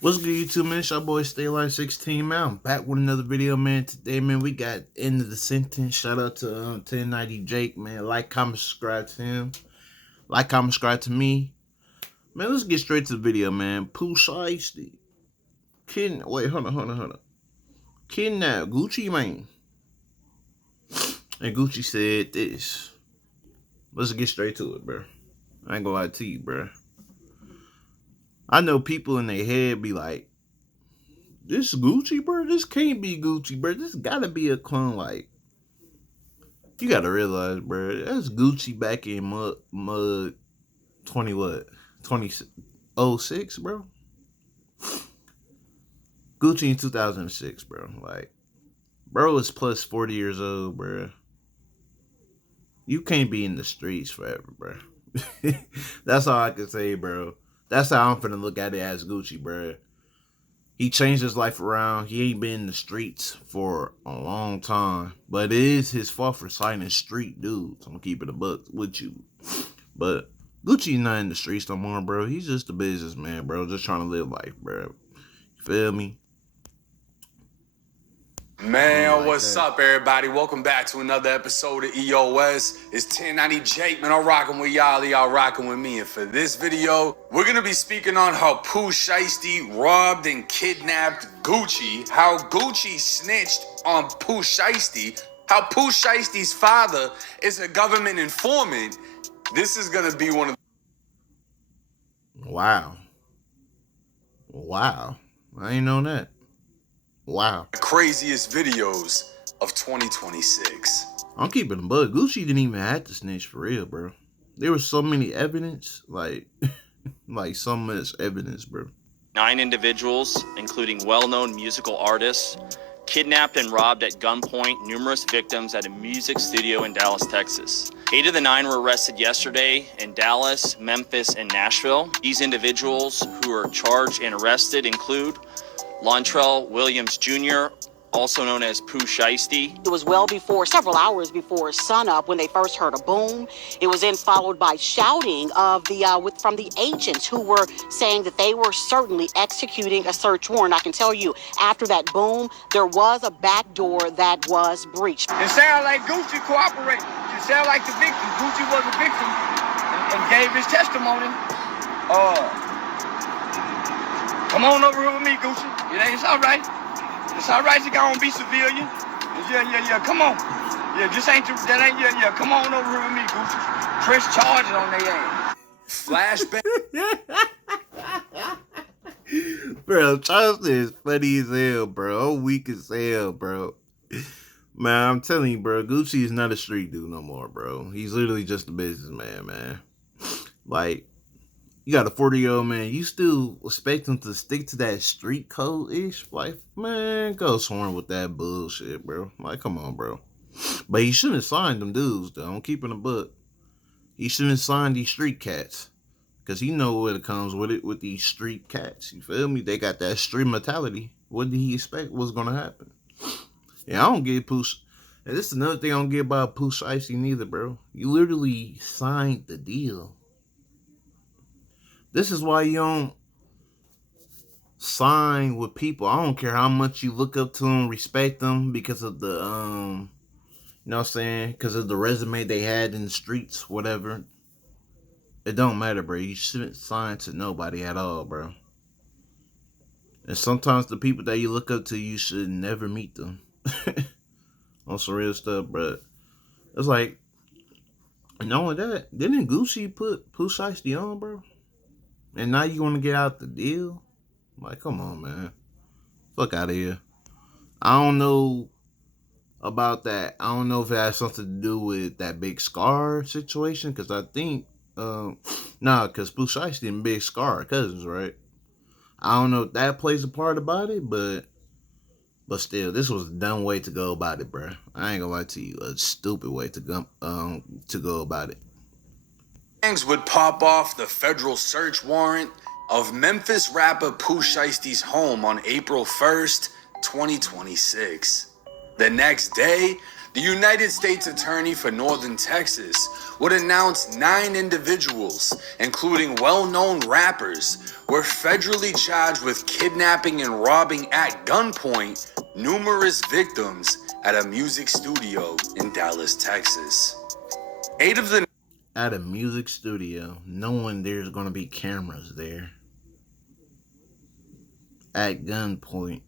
What's good, YouTube, man? It's your boy Stay Alive 16, man. I'm back with another video, man. Today, man, we got End of the Sentence. Shout out to 1090 Jake, man. Like, comment, subscribe to him. Like, comment, subscribe to me. Man, let's get straight to the video, man. Pooh Shiesty. Wait, hold on. Kidnap Gucci Mane. And Gucci said this. Let's get straight to it, bro. I ain't gonna lie to you, bro. I know people in their head be like, this Gucci, bro? This can't be Gucci, bro. This gotta be a clone. Like, you gotta realize, bro, that's Gucci back in mud 20 what? 2006, bro? Gucci in 2006, bro. Like, bro is plus 40 years old, bro. You can't be in the streets forever, bro. That's all I can say, bro. That's how I'm finna look at it as Gucci, bro. He changed his life around. He ain't been in the streets for a long time. But it is his fault for signing street dudes. I'm keeping the buck with you. But Gucci's not in the streets no more, bro. He's just a businessman, bro. Just trying to live life, bro. You feel me? Man, what's up, everybody? Welcome back to another episode of EOS. It's 1090 Jake, man. I'm rocking with y'all rocking with me. And for this video, we're going to be speaking on how Pooh Shiesty robbed and kidnapped Gucci, how Gucci snitched on Pooh Shiesty, how Pooh Shiesty's father is a government informant. This is going to be one of Wow. I ain't know that. Wow. the craziest videos of 2026. I'm keeping the bug. Gucci didn't even have to snitch for real, bro. There was so many evidence, like so much evidence, bro. 9 individuals, including well-known musical artists, kidnapped and robbed at gunpoint numerous victims at a music studio in Dallas, Texas. 8 of the 9 were arrested yesterday in Dallas, Memphis, and Nashville. These individuals who are charged and arrested include Lontrell Williams Jr., also known as Pooh Shiesty. It was well before, several hours before sunup, when they first heard a boom. It was then followed by shouting of from the agents who were saying that they were certainly executing a search warrant. I can tell you, after that boom, there was a back door that was breached. It sounded like Gucci cooperated. It sounded like the victim. Gucci was a victim and gave his testimony. Come on over here with me, Gucci. It's all right. It's all right to go and be civilian. Yeah. Come on. Yeah, come on over here with me, Gucci. Press charges on their ass. Flashback. Bro, Charleston is funny as hell, bro. I'm weak as hell, bro. Man, I'm telling you, bro, Gucci is not a street dude no more, bro. He's literally just a businessman, man. Like, you got a 40-year-old man, you still expect him to stick to that street code-ish? Like, man, go sworn with that bullshit, bro. Like, come on, bro. But he shouldn't have signed them dudes, though. I'm keeping a book. He shouldn't have signed these street cats. Because he know what it comes with it, with these street cats. You feel me? They got that street mentality. What did he expect was going to happen? Yeah, I don't get Pooh. And this is another thing I don't get about Pooh Shiesty neither, bro. You literally signed the deal. This is why you don't sign with people. I don't care how much you look up to them, respect them because of the, you know what I'm saying? Because of the resume they had in the streets, whatever. It don't matter, bro. You shouldn't sign to nobody at all, bro. And sometimes the people that you look up to, you should never meet them. On some real stuff, bro. It's like, knowing that, didn't Gucci put Pooh Shiesty on, bro? And now you want to get out the deal? Like, come on, man. Fuck out of here. I don't know about that. I don't know if it has something to do with that Big Scar situation. Because I think, because Pooh Shiesty and Big Scar are cousins, right? I don't know if that plays a part about it, but still, this was a dumb way to go about it, bro. I ain't gonna lie to you. A stupid way to go about it. Would pop off the federal search warrant of Memphis rapper Pooh Shiesty's home on April 1st, 2026. The next day, The United States Attorney for Northern Texas would announce 9 individuals, including well-known rappers, were federally charged with kidnapping and robbing at gunpoint numerous victims at a music studio in Dallas, Texas. 8 of the At a music studio, knowing there's going to be cameras there. At gunpoint.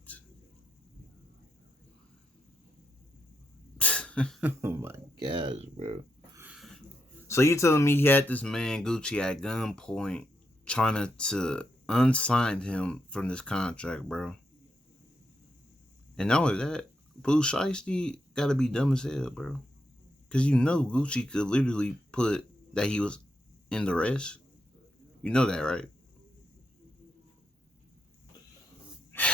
Oh my gosh, bro. So you telling me he had this man Gucci at gunpoint trying to unsign him from this contract, bro? And not only that, Pooh Shiesty gotta be dumb as hell, bro. Cause you know Gucci could literally put that he was in the rest. You know that, right?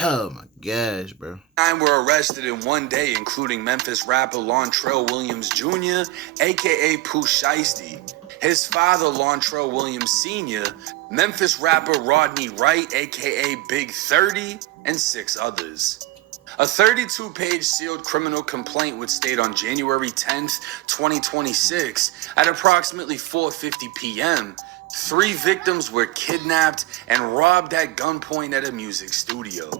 Oh my gosh, bro. 9 were arrested in one day, including Memphis rapper Lontrell Williams Jr., aka Pooh Shiesty, his father Lontrell Williams Sr., Memphis rapper Rodney Wright, aka Big 30, and 6 others. A 32-page sealed criminal complaint would state on January 10th, 2026, at approximately 4:50 p.m., 3 victims were kidnapped and robbed at gunpoint at a music studio.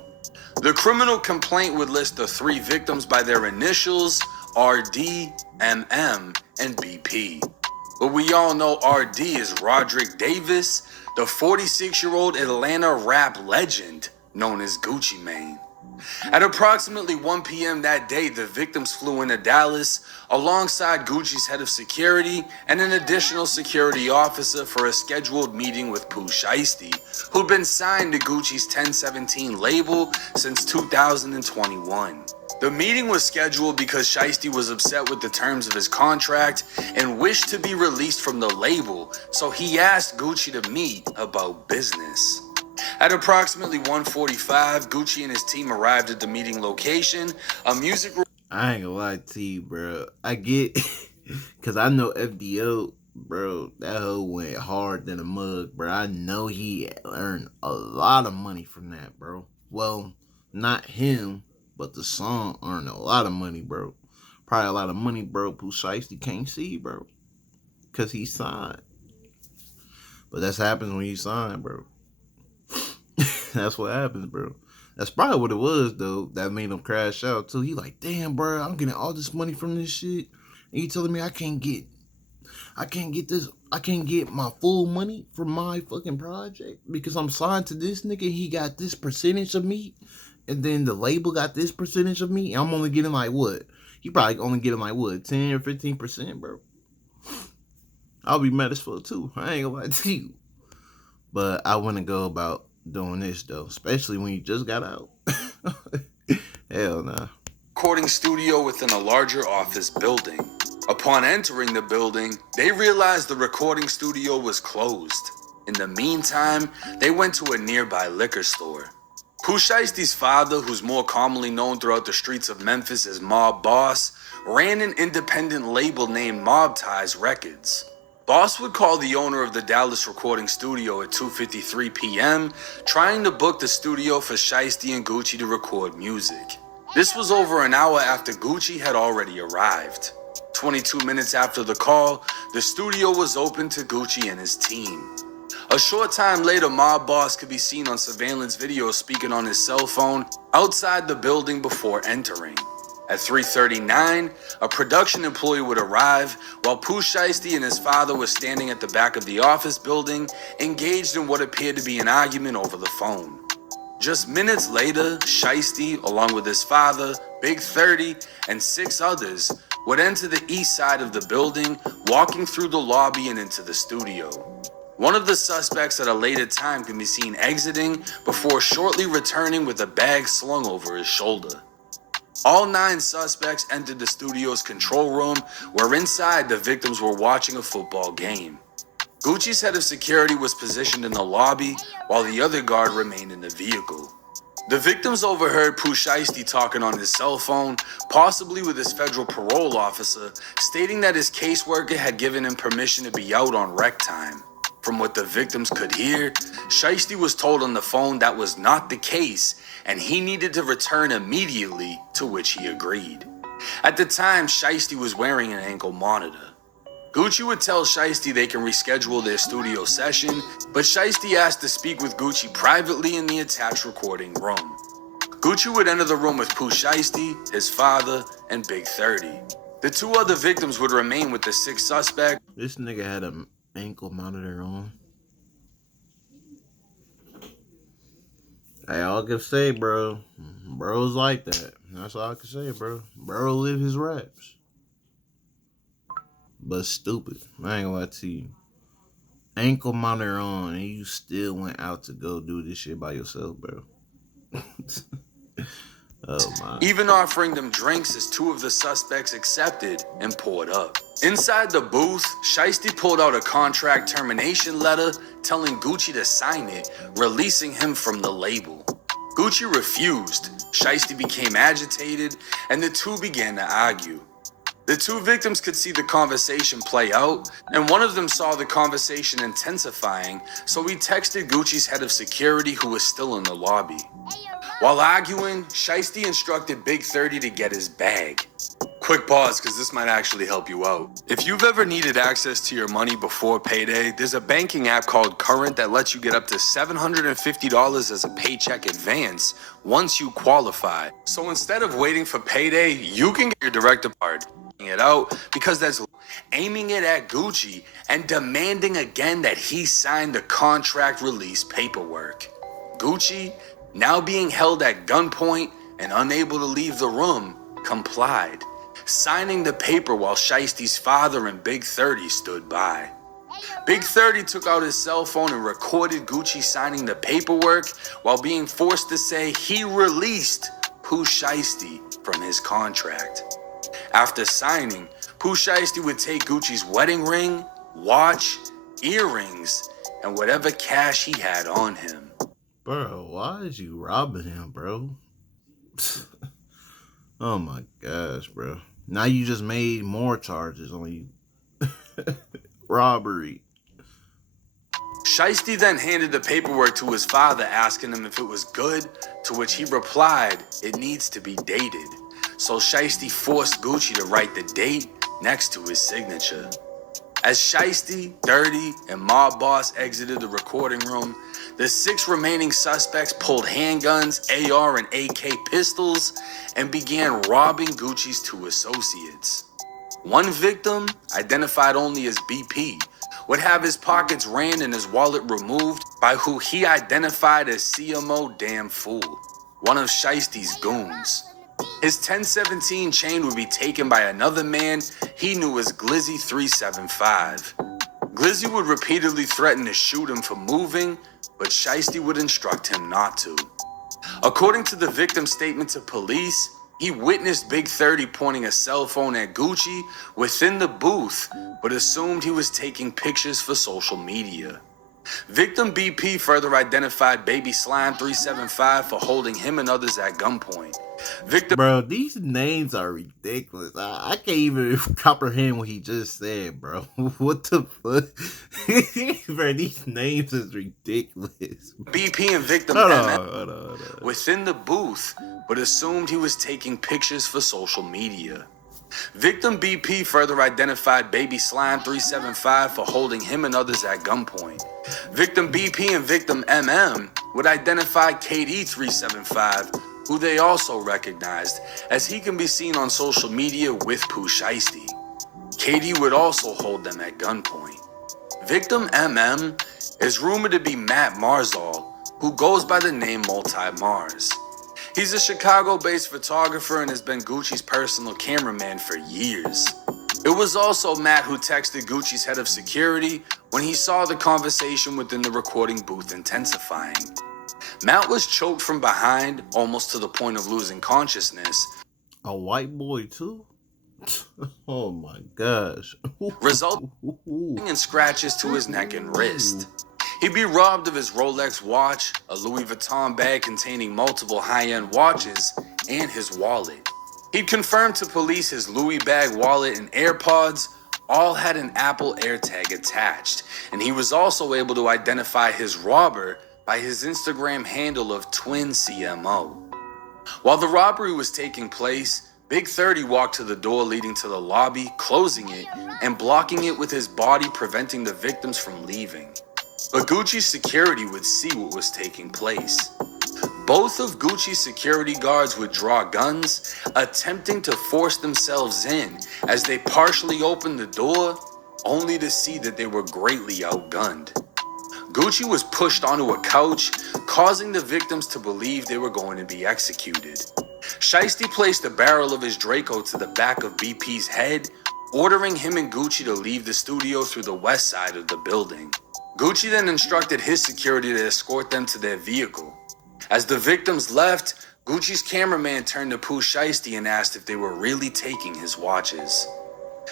The criminal complaint would list the 3 victims by their initials, RD, MM, and BP. But we all know RD is Roderick Davis, the 46-year-old Atlanta rap legend known as Gucci Mane. At approximately 1 p.m. that day, the victims flew into Dallas alongside Gucci's head of security and an additional security officer for a scheduled meeting with Pooh Shiesty, who'd been signed to Gucci's 1017 label since 2021. The meeting was scheduled because Shiesty was upset with the terms of his contract and wished to be released from the label, so he asked Gucci to meet about business. At approximately 1:45, Gucci and his team arrived at the meeting location. A music... I ain't gonna lie to you, bro. I get, cause I know FDO, bro. That hoe went hard than a mug, bro. I know he earned a lot of money from that, bro. Well, not him, but the song earned a lot of money, bro. Probably a lot of money, bro. Pooh Shiesty can't see, bro, cause he signed. But that's happens when you sign, bro. That's what happens, bro. That's probably what it was, though, that made him crash out, too. He like, damn, bro, I'm getting all this money from this shit. And you telling me I can't get my full money from my fucking project because I'm signed to this nigga. He got this percentage of me. And then the label got this percentage of me. And I'm only getting like what? He probably only getting like what? 10 or 15%, bro. I'll be mad as fuck, too. I ain't gonna lie to you. But I wouldn't go about doing this though, especially when you just got out. Hell nah. Recording studio within a larger office building. Upon entering the building, they realized the recording studio was closed. In the meantime, they went to a nearby liquor store. Pooh Shiesty's father, who's more commonly known throughout the streets of Memphis as Mob Boss, ran an independent label named Mob Ties Records. Boss would call the owner of the Dallas recording studio at 2:53 p.m., trying to book the studio for Shiesty and Gucci to record music. This was over an hour after Gucci had already arrived. 22 minutes after the call, the studio was open to Gucci and his team. A short time later, Mob Boss could be seen on surveillance video speaking on his cell phone outside the building before entering. At 3:39, a production employee would arrive while Pooh Shiesty and his father were standing at the back of the office building, engaged in what appeared to be an argument over the phone. Just minutes later, Shiesty, along with his father, Big 30, and 6 others, would enter the east side of the building, walking through the lobby and into the studio. One of the suspects at a later time can be seen exiting before shortly returning with a bag slung over his shoulder. All 9 suspects entered the studio's control room, where inside the victims were watching a football game. Gucci's head of security was positioned in the lobby, while the other guard remained in the vehicle. The victims overheard Pooh Shiesty talking on his cell phone, possibly with his federal parole officer, stating that his caseworker had given him permission to be out on rec time. From what the victims could hear, Shiesty was told on the phone that was not the case, and he needed to return immediately, to which he agreed. At the time, Shiesty was wearing an ankle monitor. Gucci would tell Shiesty they can reschedule their studio session, but Shiesty asked to speak with Gucci privately in the attached recording room. Gucci would enter the room with Pooh Shiesty, his father, and Big 30. The two other victims would remain with the sixth suspect. This nigga had an ankle monitor on. Hey, all I can say, bro. Bro's like that. That's all I can say, bro. Bro live his raps. But stupid. I ain't gonna lie to you. Ankle monitor on, and you still went out to go do this shit by yourself, bro. Oh my. Even offering them drinks as two of the suspects accepted and poured up. Inside the booth, Shiesty pulled out a contract termination letter telling Gucci to sign it, releasing him from the label. Gucci refused. Shiesty became agitated, and the two began to argue. The two victims could see the conversation play out, and one of them saw the conversation intensifying, so he texted Gucci's head of security, who was still in the lobby. While arguing, Shiesty instructed Big 30 to get his bag. Quick pause, because this might actually help you out. If you've ever needed access to your money before payday, there's a banking app called Current that lets you get up to $750 as a paycheck advance once you qualify. So instead of waiting for payday, you can get your direct deposit it out, because that's aiming it at Gucci and demanding again that he sign the contract release paperwork. Gucci, now being held at gunpoint and unable to leave the room, complied, signing the paper while Shiesty's father and Big 30 stood by. Big 30 took out his cell phone and recorded Gucci signing the paperwork while being forced to say he released Pooh Shiesty from his contract. After signing, Pooh Shiesty would take Gucci's wedding ring, watch, earrings, and whatever cash he had on him. Bro, why is you robbing him, bro? Oh my gosh, bro. Now you just made more charges on you. Robbery. Shiesty then handed the paperwork to his father, asking him if it was good, to which he replied, "It needs to be dated." So Shiesty forced Gucci to write the date next to his signature. As Shiesty, 30, and Mob Boss exited the recording room, the 6 remaining suspects pulled handguns, AR, and AK pistols and began robbing Gucci's 2 associates. One victim, identified only as BP, would have his pockets ran and his wallet removed by who he identified as CMO Damn Fool, one of Shiesty's goons. His 1017 chain would be taken by another man he knew as Glizzy 375. Glizzy would repeatedly threaten to shoot him for moving, but Shiesty would instruct him not to. According to the victim's statement to police, he witnessed Big 30 pointing a cell phone at Gucci within the booth, but assumed he was taking pictures for social media. Victim BP further identified Baby Slime 375 for holding him and others at gunpoint. Bro, these names are ridiculous. I can't even comprehend what he just said, bro. What the fuck? Bro, these names is ridiculous. BP and victim hold on. Within the booth, but assumed he was taking pictures for social media. Victim BP further identified Baby Slime 375 for holding him and others at gunpoint. Victim BP and victim MM would identify KD 375, who they also recognized, as he can be seen on social media with Pooh Shiesty. KD would also hold them at gunpoint. Victim MM is rumored to be Matt Marzal, who goes by the name Multi-Mars. He's a Chicago-based photographer and has been Gucci's personal cameraman for years. It was also Matt who texted Gucci's head of security when he saw the conversation within the recording booth intensifying. Matt was choked from behind, almost to the point of losing consciousness. A white boy too? Oh my gosh. Resulting in scratches to his neck and wrist. He'd be robbed of his Rolex watch, a Louis Vuitton bag containing multiple high-end watches, and his wallet. He'd confirmed to police his Louis bag, wallet, and AirPods all had an Apple AirTag attached, and he was also able to identify his robber by his Instagram handle of Twin CMO. While the robbery was taking place, Big 30 walked to the door leading to the lobby, closing it and blocking it with his body, preventing the victims from leaving. But Gucci's security would see what was taking place. Both of Gucci's security guards would draw guns, attempting to force themselves in as they partially opened the door, only to see that they were greatly outgunned. Gucci was pushed onto a couch, causing the victims to believe they were going to be executed. Shiesty placed the barrel of his Draco to the back of BP's head, ordering him and Gucci to leave the studio through the west side of the building. Gucci then instructed his security to escort them to their vehicle. As the victims left, Gucci's cameraman turned to Pooh Shiesty and asked if they were really taking his watches.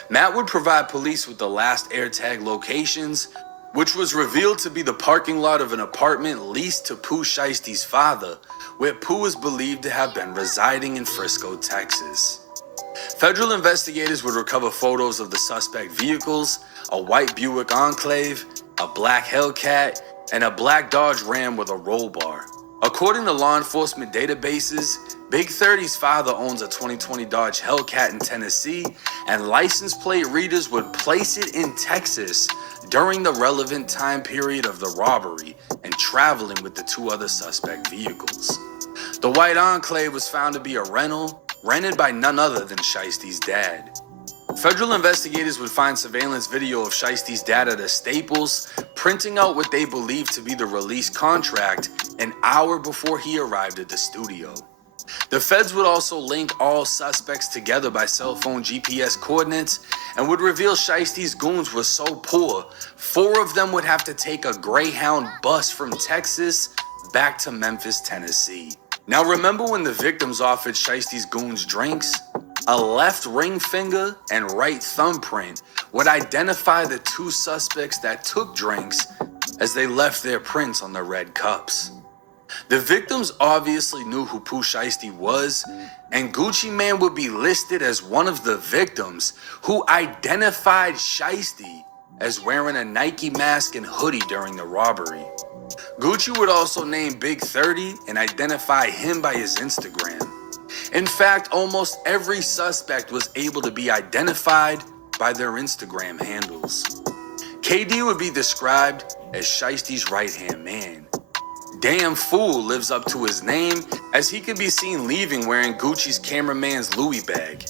Matt would provide police with the last AirTag locations, which was revealed to be the parking lot of an apartment leased to Pooh Shiesty's father, where Pooh is believed to have been residing in Frisco, Texas. Federal investigators would recover photos of the suspect vehicles, a white Buick Enclave, a black Hellcat, and a black Dodge Ram with a roll bar. According to law enforcement databases, Big 30's father owns a 2020 Dodge Hellcat in Tennessee, and license plate readers would place it in Texas during the relevant time period of the robbery and traveling with the two other suspect vehicles. The white Enclave was found to be a rental, rented by none other than Shiesty's dad. Federal investigators would find surveillance video of Shiesty's dad at a Staples, printing out what they believed to be the release contract an hour before he arrived at the studio. The feds would also link all suspects together by cell phone GPS coordinates and would reveal Shiesty's goons were so poor, 4 of them would have to take a Greyhound bus from Texas back to Memphis, Tennessee. Now remember when the victims offered Shiesty's goons drinks? A left ring finger and right thumbprint would identify the 2 suspects that took drinks as they left their prints on the red cups. The victims obviously knew who Pooh Shiesty was, and Gucci Mane would be listed as one of the victims who identified Shiesty as wearing a Nike mask and hoodie during the robbery. Gucci would also name Big 30 and identify him by his Instagram. In fact, almost every suspect was able to be identified by their Instagram handles. KD would be described as Shiesty's right-hand man. Damn Fool lives up to his name, as he could be seen leaving wearing Gucci's cameraman's Louis bag.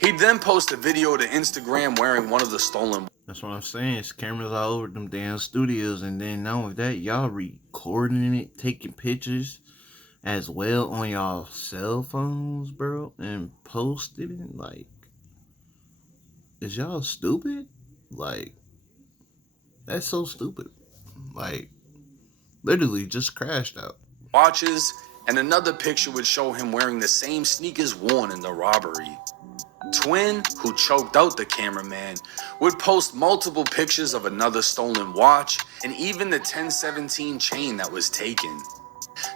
He'd then post a video to Instagram wearing one of the stolen. That's what I'm saying. It's cameras all over them damn studios, and then not only that, y'all recording it, taking pictures as well on y'all cell phones, bro, and posted it. Like, is y'all stupid? Like, that's so stupid. Like, literally just crashed out. Watches, and another picture would show him wearing the same sneakers worn in the robbery. Twin, who choked out the cameraman, would post multiple pictures of another stolen watch and even the 1017 chain that was taken.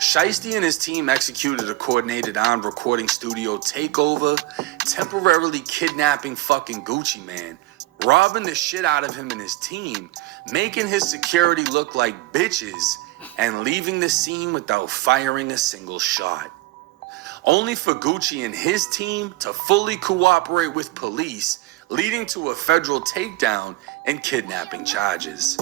Shiesty and his team executed a coordinated armed recording studio takeover, temporarily kidnapping fucking Gucci Mane, robbing the shit out of him and his team, making his security look like bitches, and leaving the scene without firing a single shot. Only for Gucci and his team to fully cooperate with police, leading to a federal takedown and kidnapping charges.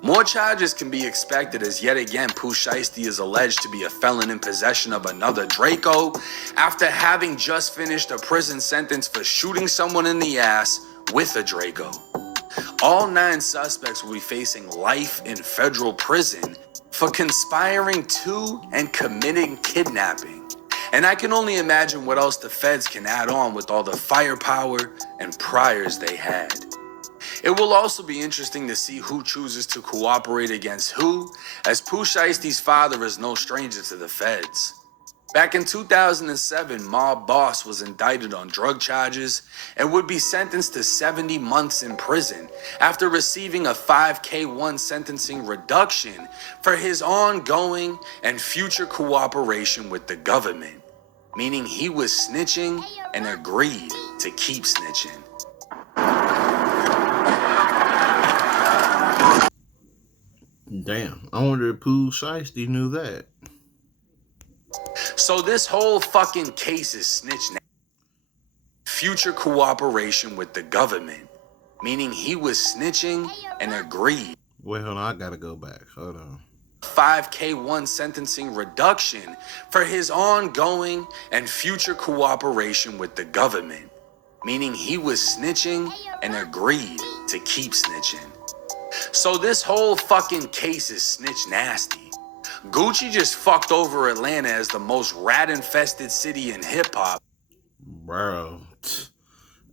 More charges can be expected as yet again Pooh Shiesty is alleged to be a felon in possession of another Draco after having just finished a prison sentence for shooting someone in the ass with a Draco. All 9 suspects will be facing life in federal prison for conspiring to and committing kidnapping. And I can only imagine what else the feds can add on with all the firepower and priors they had. It will also be interesting to see who chooses to cooperate against who, as Pooh Shiesty's father is no stranger to the feds. Back in 2007, Mob Boss was indicted on drug charges and would be sentenced to 70 months in prison after receiving a 5K1 sentencing reduction for his ongoing and future cooperation with the government, meaning he was snitching and agreed to keep snitching. Damn, I wonder if Pooh Shiesty knew that. So this whole fucking case is snitch now. future cooperation with the government, meaning he was snitching and agreed. Wait, hold on. I gotta go back. Hold on. 5K1 sentencing reduction for his ongoing and future cooperation with the government, meaning he was snitching and agreed to keep snitching. So this whole fucking case is snitch nasty. Gucci just fucked over Atlanta as the most rat-infested city in hip-hop. Bro,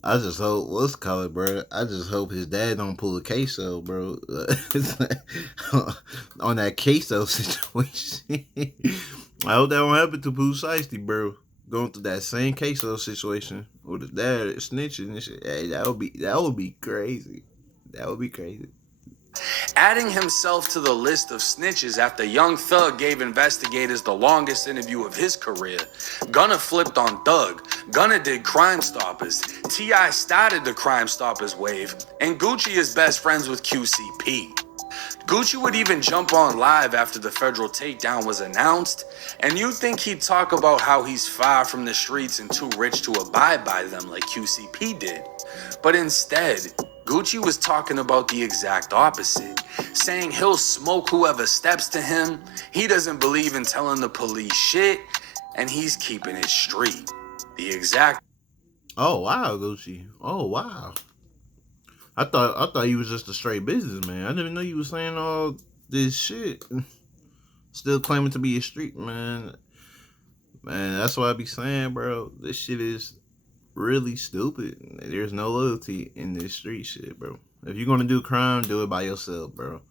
I just hope, let's call it, bro. I just hope his dad don't pull a queso, bro. On that queso situation. I hope that won't happen to Pooh Shiesty, bro. Going through that same queso situation with his dad snitching and shit. Hey, that would be crazy. That would be crazy. Adding himself to the list of snitches after Young Thug gave investigators the longest interview of his career. Gunna flipped on Thug. Gunna did Crime Stoppers. T.I. started the Crime Stoppers wave. And Gucci is best friends with QCP. Gucci would even jump on live after the federal takedown was announced, and you'd think he'd talk about how he's far from the streets and too rich to abide by them like QCP did. But instead, Gucci was talking about the exact opposite, saying he'll smoke whoever steps to him, he doesn't believe in telling the police shit, and he's keeping it street. The exact... Oh, wow, Gucci. Oh, wow. I thought he was just a straight businessman. I didn't know you was saying all this shit. Still claiming to be a street man. Man, that's what I be saying, bro. This shit is really stupid. There's no loyalty in this street shit, bro. If you're gonna do crime, do it by yourself, bro.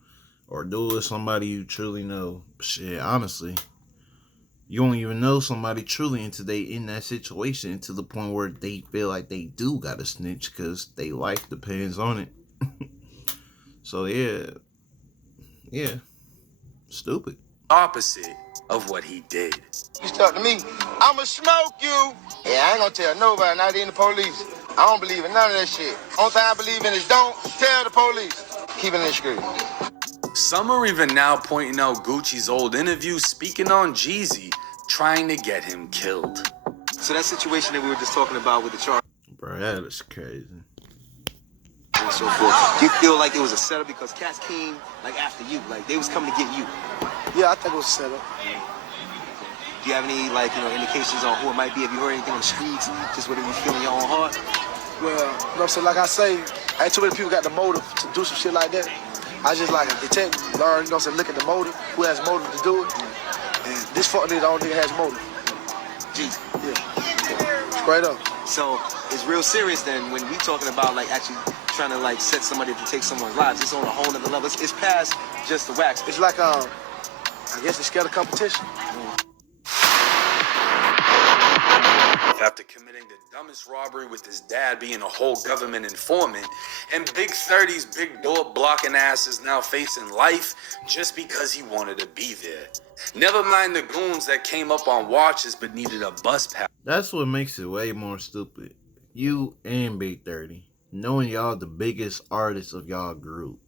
Or do it with somebody you truly know. Shit, honestly. You don't even know somebody truly until they in that situation to the point where they feel like they do gotta snitch because their life depends on it. So yeah, stupid. Opposite of what he did. You talk to me, I'ma smoke you. Yeah, I ain't gonna tell nobody, not even the police. I don't believe in none of that shit. Only thing I believe in is don't tell the police. Keep it in the street. Some are even now pointing out Gucci's old interview speaking on Jeezy, trying to get him killed. So that situation that we were just talking about with the charge Bro, that is crazy. and so forth, do you feel like it was a setup because cats came like after you, like they was coming to get you? Yeah, I think it was a setup. Do you have any indications on who it might be? Have you heard anything on the streets? Just whatever you feel in your own heart? Well, you know what I'm saying? Like I say, ain't too many people got the motive to do some shit like that. I just like detect, learn, you know what I'm saying, look at the motive, who has motive to do it. And this fuck nigga, the only nigga has motive. Jeez. Yeah. Straight up. So it's real serious then when we talking about like actually trying to like set somebody to take someone's lives. It's on a whole nother level. It's past just the wax. It's like, I guess they're scared of competition. After committing the dumbest robbery with his dad being a whole government informant, and Big 30's big door blocking ass is now facing life just because he wanted to be there. Never mind the goons that came up on watches but needed a bus pass. That's what makes it way more stupid. You and Big 30, knowing y'all the biggest artists of y'all group,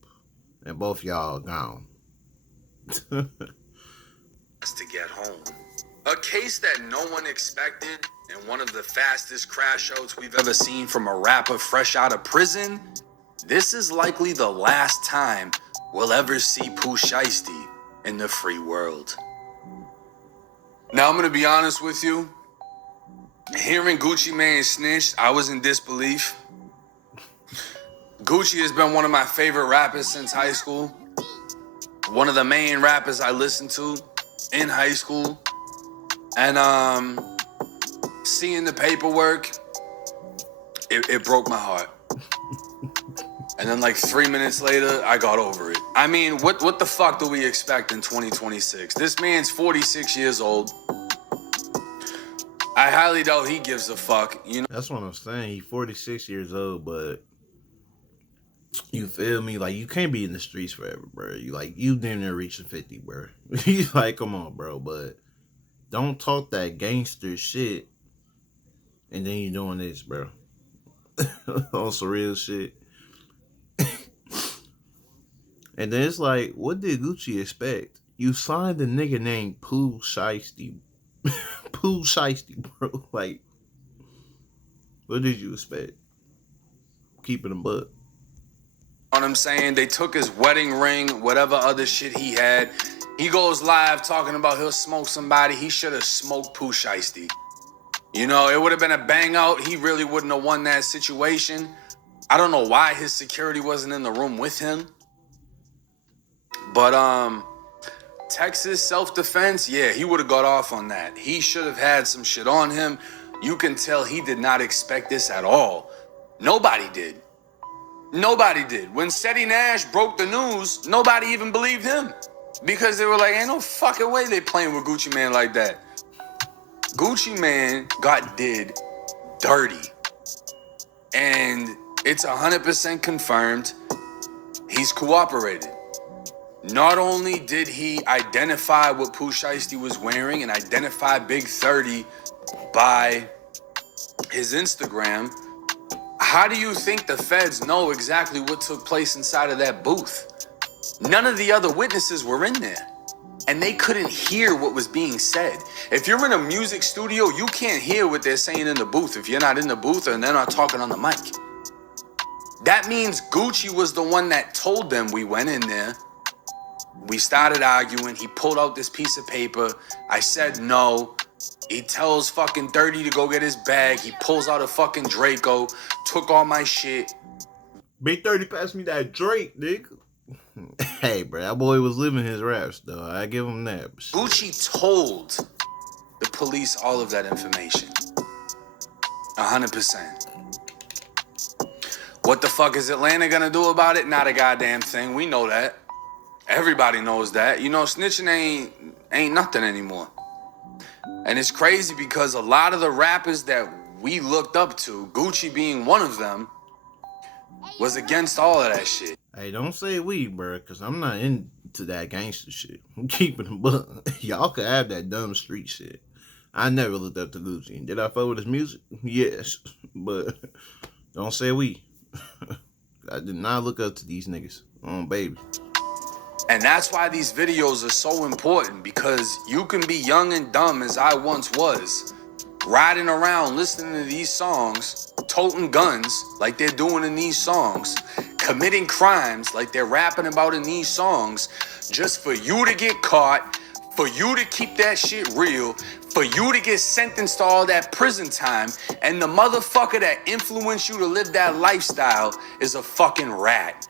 and both y'all gone. To get home. A case that no one expected, and one of the fastest crash outs we've ever seen from a rapper fresh out of prison. This is likely the last time we'll ever see Pooh Shiesty in the free world. Now I'm gonna be honest with you. Hearing Gucci Mane snitch, I was in disbelief. Gucci has been one of my favorite rappers since high school. One of the main rappers I listened to in high school. And seeing the paperwork, it broke my heart. And then like 3 minutes later, I got over it. I mean, what the fuck do we expect in 2026? This man's 46 years old. I highly doubt he gives a fuck, you know? That's what I'm saying. He's 46 years old, but you feel me? Like, you can't be in the streets forever, bro. You damn near reaching 50, bro. You like, come on, bro, but don't talk that gangster shit and then you doing this, bro. On some real shit. And then it's like, what did Gucci expect? You signed a nigga named Pooh Shiesty. Pooh Shiesty, bro. Like, What did you expect? Keeping a buck. You know what I'm saying? They took his wedding ring, whatever other shit he had. He goes live talking about he'll smoke somebody. He should have smoked Pooh Shiesty. You know, it would have been a bang out. He really wouldn't have won that situation. I don't know why his security wasn't in the room with him. But Texas self-defense, yeah, he would have got off on that. He should have had some shit on him. You can tell he did not expect this at all. Nobody did. Nobody did. When Seti Nash broke the news, nobody even believed him. Because they were like, ain't no fucking way they playing with Gucci Mane like that. Gucci Mane got did dirty. And it's 100% confirmed he's cooperated. Not only did he identify what Pooh Shiesty was wearing and identify Big 30 by his Instagram, how do you think the feds know exactly what took place inside of that booth? None of the other witnesses were in there, and they couldn't hear what was being said. If you're in a music studio, you can't hear what they're saying in the booth if you're not in the booth and they're not talking on the mic. That means Gucci was the one that told them. We went in there. We started arguing. He pulled out this piece of paper. I said no. He tells fucking 30 to go get his bag. He pulls out a fucking Draco, took all my shit. Big 30 passed me that Drake, nigga. Hey, bro, that boy was living his raps, though. I give him that. Gucci told the police all of that information. 100%. What the fuck is Atlanta gonna do about it? Not a goddamn thing. We know that. Everybody knows that. You know, snitching ain't nothing anymore. And it's crazy because a lot of the rappers that we looked up to, Gucci being one of them, was against all of that shit. Hey, don't say we, bro, because I'm not into that gangster shit. I'm keeping them, but y'all could have that dumb street shit. I never looked up to Gucci. Did I fuck with his music? Yes, but don't say we. I did not look up to these niggas. Baby. And that's why these videos are so important, because you can be young and dumb as I once was, riding around listening to these songs, toting guns like they're doing in these songs, committing crimes like they're rapping about in these songs, just for you to get caught, for you to keep that shit real, for you to get sentenced to all that prison time, and the motherfucker that influenced you to live that lifestyle is a fucking rat.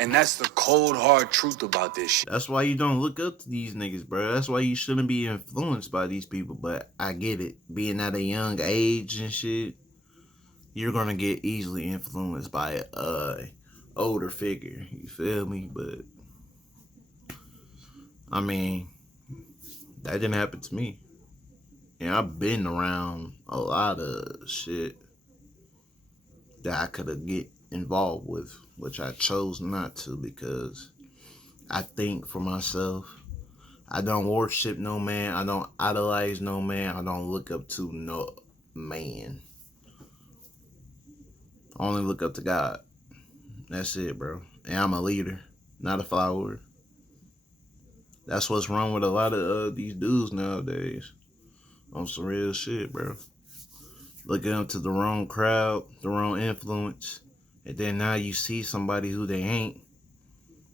And that's the cold, hard truth about this shit. That's why you don't look up to these niggas, bro. That's why you shouldn't be influenced by these people. But I get it. Being at a young age and shit, you're gonna get easily influenced by a older figure. You feel me? But I mean, that didn't happen to me. And I've been around a lot of shit that I could have get involved with, which I chose not to, because I think for myself. I don't worship no man. I don't idolize no man. I don't look up to no man. I only look up to God. That's it, bro. And I'm a leader, not a follower. That's what's wrong with a lot of these dudes nowadays. On some real shit, bro. Looking up to the wrong crowd, the wrong influence. And then now you see somebody who they ain't.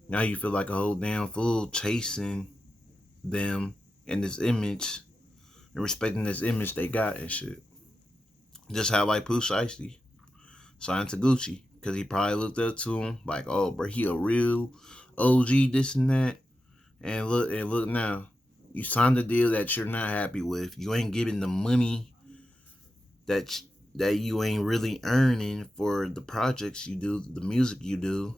Now you feel like a whole damn fool chasing them and this image and respecting this image they got and shit. Just how like Pooh Shiesty signed to Gucci, because he probably looked up to him like, oh, bro, he a real OG, this and that. And look now. You signed a deal that you're not happy with. You ain't giving the money that you ain't really earning for the projects you do, the music you do,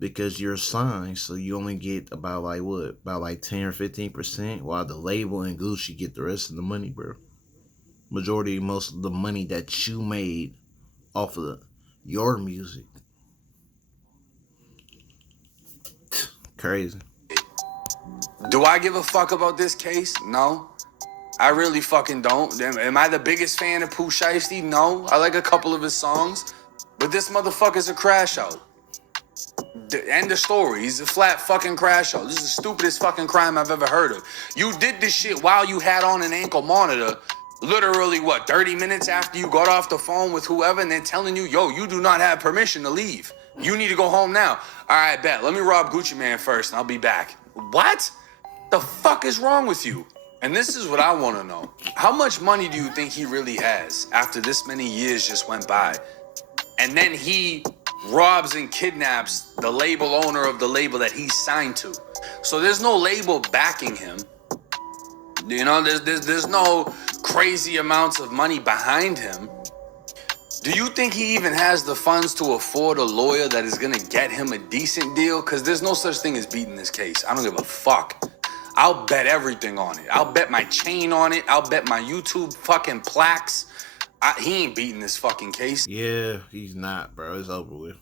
because you're signed. So you only get about like 10 or 15%, while the label and Gucci get the rest of the money, bro. Most of the money that you made off of your music. Crazy. Do I give a fuck about this case? No. I really fucking don't. Am I the biggest fan of Pooh Shiesty? No. I like a couple of his songs. But this motherfucker's a crash out. End of story. He's a flat fucking crash out. This is the stupidest fucking crime I've ever heard of. You did this shit while you had on an ankle monitor, literally, 30 minutes after you got off the phone with whoever, and they're telling you, yo, you do not have permission to leave. You need to go home now. All right, bet. Let me rob Gucci Man first, and I'll be back. What? The fuck is wrong with you? And this is what I want to know. How much money do you think he really has after this many years just went by? And then he robs and kidnaps the label owner of the label that he's signed to. So there's no label backing him. You know, there's no crazy amounts of money behind him. Do you think he even has the funds to afford a lawyer that is gonna get him a decent deal? Because there's no such thing as beating this case. I don't give a fuck. I'll bet everything on it. I'll bet my chain on it. I'll bet my YouTube fucking plaques. He ain't beating this fucking case. Yeah, he's not, bro. It's over with.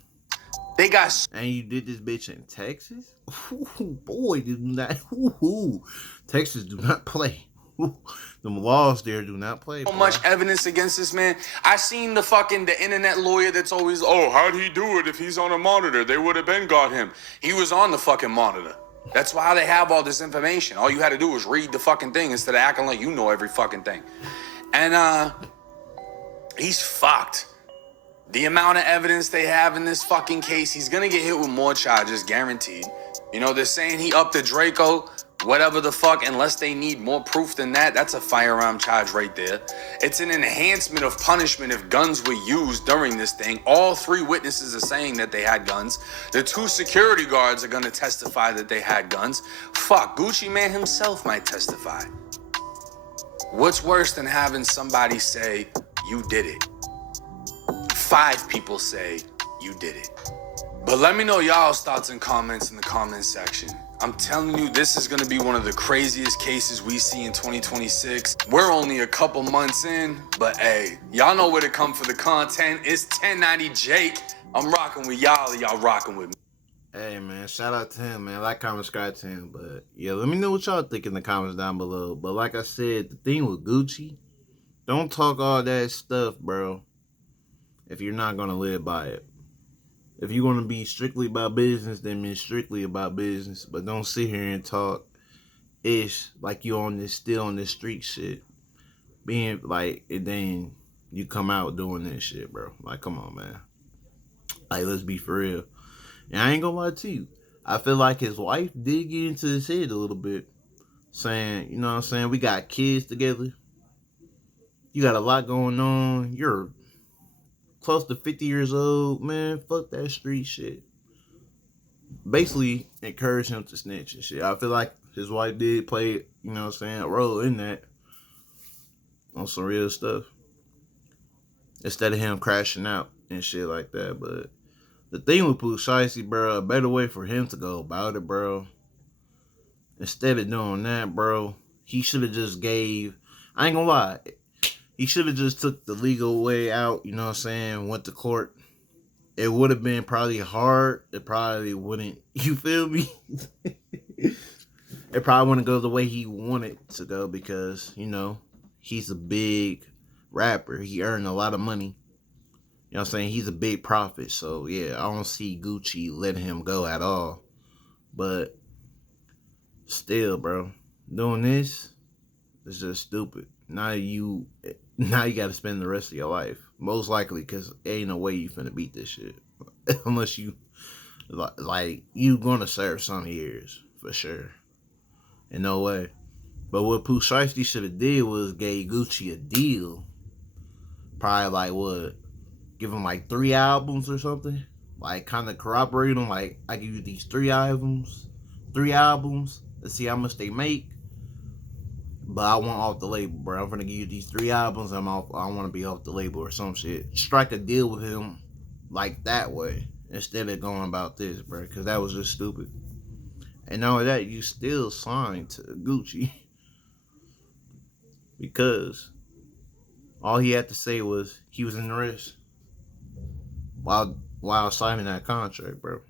They got... And you did this bitch in Texas? Ooh, boy, do not. Ooh, Texas do not play. Ooh, them laws there do not play. So much evidence against this man. I seen the internet lawyer that's always, oh, how'd he do it if he's on a monitor? They would have been got him. He was on the fucking monitor. That's why they have all this information. All you had to do was read the fucking thing instead of acting like you know every fucking thing. And he's fucked. The amount of evidence they have in this fucking case, he's gonna get hit with more charges, guaranteed. You know, they're saying he upped the Draco, whatever the fuck, unless they need more proof than that, that's a firearm charge right there. It's an enhancement of punishment if guns were used during this thing. All 3 witnesses are saying that they had guns. The 2 security guards are gonna testify that they had guns. Fuck, Gucci Man himself might testify. What's worse than having somebody say, you did it? 5 people say, you did it. But let me know y'all's thoughts and comments in the comments section. I'm telling you, this is gonna be one of the craziest cases we see in 2026. We're only a couple months in, but hey, y'all know where to come for the content. It's 1090 Jake. I'm rocking with y'all, y'all rocking with me. Hey, man, shout out to him, man. Like, comment, subscribe to him. But, yeah, let me know what y'all think in the comments down below. But like I said, the thing with Gucci, don't talk all that stuff, bro, if you're not gonna live by it. If you're gonna be strictly about business, then be strictly about business. But don't sit here and talk ish like you on this, still on this street shit. Being like, and then you come out doing this shit, bro. Like, come on, man. Like, let's be for real. And I ain't gonna lie to you, I feel like his wife did get into his head a little bit, saying, you know what I'm saying, we got kids together. You got a lot going on. You're close to 50 years old, man. Fuck that street shit. Basically, encourage him to snitch and shit. I feel like his wife did play, you know what I'm saying, a role in that. On some real stuff. Instead of him crashing out and shit like that. But the thing with Pooh Shiesty, bro, a better way for him to go about it, bro. Instead of doing that, bro, he should have just gave, I ain't gonna lie, he should have just took the legal way out, you know what I'm saying, went to court. It would have been probably hard. It probably wouldn't, you feel me? It probably wouldn't go the way he wanted to go because, you know, he's a big rapper. He earned a lot of money. You know what I'm saying? He's a big prophet. So, yeah, I don't see Gucci letting him go at all. But still, bro, doing this is just stupid. Now you got to spend the rest of your life. Most likely, because ain't no way you finna beat this shit. Unless you, like, you gonna serve some years, for sure. In no way. But what Pooh Shiesty should have did was gave Gucci a deal. Probably like what? Give him like 3 albums or something. Like kind of corroborate them. Like I give you these 3 albums. Let's see how much they make. But I want off the label, bro. I'm gonna give you these 3 albums. I want to be off the label or some shit. Strike a deal with him like that way. Instead of going about this, bro. Because that was just stupid. And not only that, you still signed to Gucci. Because all he had to say was he was in the risk while signing that contract, bro.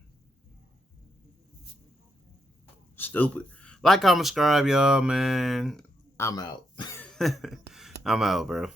Stupid. Like, comment, subscribe, y'all, man. I'm out. I'm out, bro.